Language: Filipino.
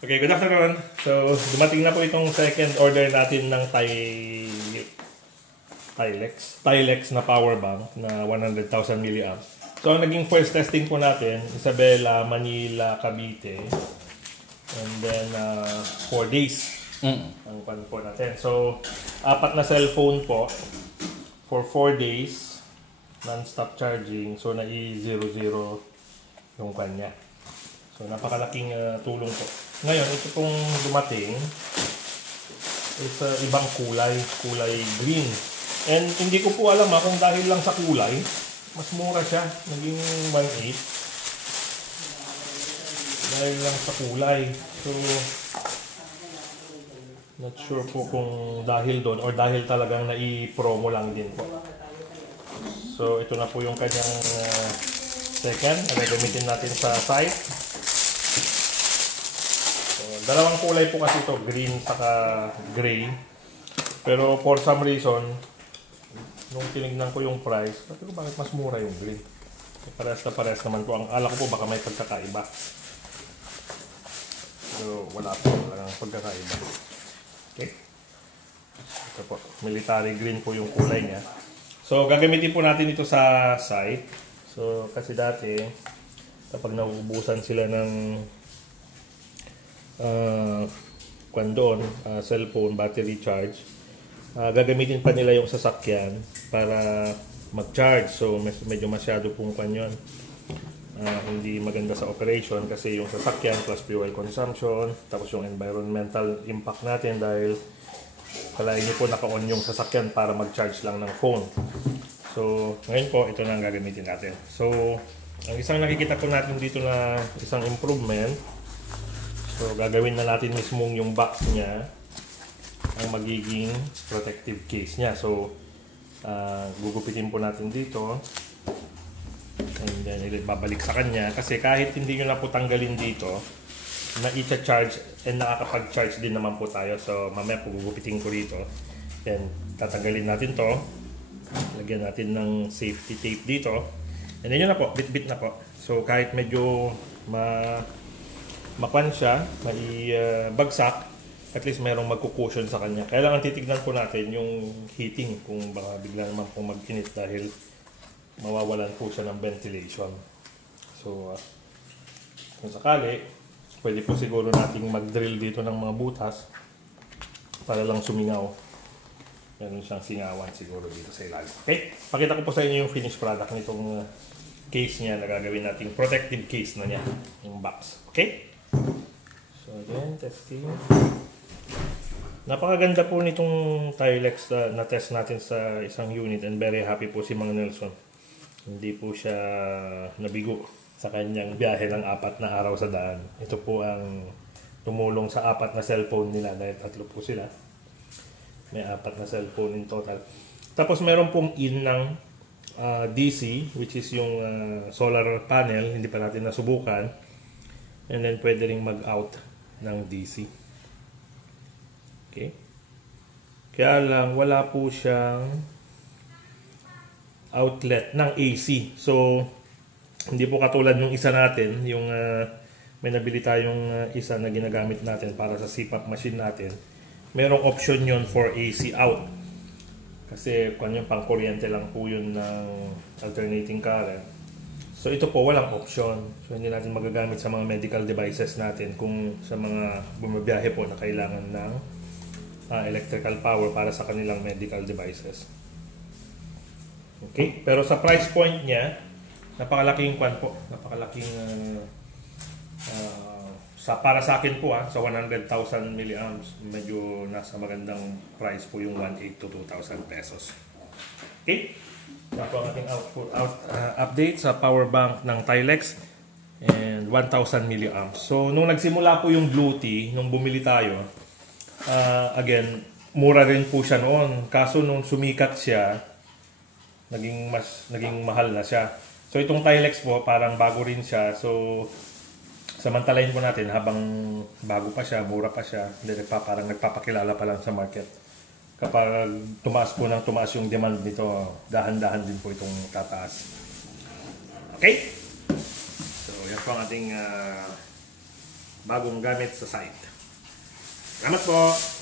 Okay, good afternoon. So, dumating na po itong second order natin ng Tilex na power bank na 100,000 mAh. So, ang naging first testing po natin, Isabela, Manila, Cavite. And then, 4 days ang pan po natin. So, 4 na cellphone po for 4 days, non-stop charging. So, nai-0-0 yung kanya. So, napakalaking tulong po. Ngayon, ito pong dumating is ibang kulay green. And hindi ko po alam kung dahil lang sa kulay, mas mura siya. Naging 1.8. Dahil lang sa kulay. So, not sure po kung dahil doon or dahil talagang nai-promo lang din po. So, ito na po yung kanyang second. Gagamitin natin sa site. Dalawang kulay po kasi ito, green saka gray. Pero for some reason, nung tinignan ko yung price, sabi ko bakit mas mura yung green? Parehas na parehas naman po. Ang ala ko po baka may pagkakaiba. Pero wala po talagang pagkakaiba. Okay. Ito po, military green po yung kulay niya. So gagamitin po natin ito sa site. So kasi dati, kapag nauubusan sila ng cellphone, battery charge, gagamitin pa nila yung sasakyan para mag-charge. So medyo masyado pong kanyon, hindi maganda sa operation kasi yung sasakyan plus fuel consumption, tapos yung environmental impact natin dahil kalahin niyo po naka-on yung sasakyan para mag-charge lang ng phone. So ngayon po ito na ang gagamitin natin. So ang isang nakikita po natin dito na isang improvement, so gagawin na natin mismong yung box niya ang magiging protective case niya. So gugupitin po natin dito and then babalik sa kanya kasi kahit hindi nyo na po tanggalin dito, na i-charge and nakakapag-charge din naman po tayo. So mamaya po gugupitin ko dito and tatanggalin natin to, lagyan natin ng safety tape dito and then yun na po, bit-bit na po. So kahit medyo mapan siya, may bagsak, at least mayroong magkukusyon sa kanya. Kailangan titignan po natin yung heating kung baka bigla naman pong mag-init dahil mawawalan po siya ng ventilation. So kung sakali, pwede po siguro nating mag-drill dito ng mga butas para lang sumingaw. Meron siyang singawan siguro dito sa ilalim. Okay, pakita ko po sa inyo yung finished product nitong case niya na gagawin nating protective case na niya, yung box. Okay? So again, testing. Napakaganda po nitong Tilex na test natin sa isang unit and very happy po si Mang Nelson. Hindi po siya nabigo sa kanyang biyahe ng 4 na araw sa daan. Ito po ang tumulong sa 4 na cellphone nila dahil 3 po sila. May 4 na cellphone in total. Tapos meron pong in ng DC, which is yung solar panel, hindi pa natin nasubukan. And then pwede ring mag-out ng DC. Okay. Kaya lang wala po siyang outlet ng AC. So hindi po katulad nung isa natin, yung may nabili tayong isa na ginagamit natin para sa CPAP machine natin. Merong option yon for AC out. Kasi kung yung pang kuryente lang po yun ng alternating current. So ito po walang option. So hindi natin magagamit sa mga medical devices natin kung sa mga bumabiyahe po na kailangan ng electrical power para sa kanilang medical devices. Okay, pero sa price point niya, napakalaking kwan po, napakalaking para sa akin po sa 100,000 mAh, medyo nasa magandang price po yung 1,800 to 2,000 pesos. Okay? Ito po ang ating update sa power bank ng Tilex and 1,000 mAh. So nung nagsimula po yung Bluetooth, nung bumili tayo, again, mura rin po siya noon. Kaso nung sumikat siya, naging mahal na siya. So itong Tilex po, parang bago rin siya. So samantalahin po natin habang bago pa siya, mura pa siya, parang nagpapakilala pa lang sa market. Kapag tumaas po ng tumaas yung demand nito, dahan-dahan din po itong tataas. Okay? So yan po ang ating bagong gamit sa site. Salamat po!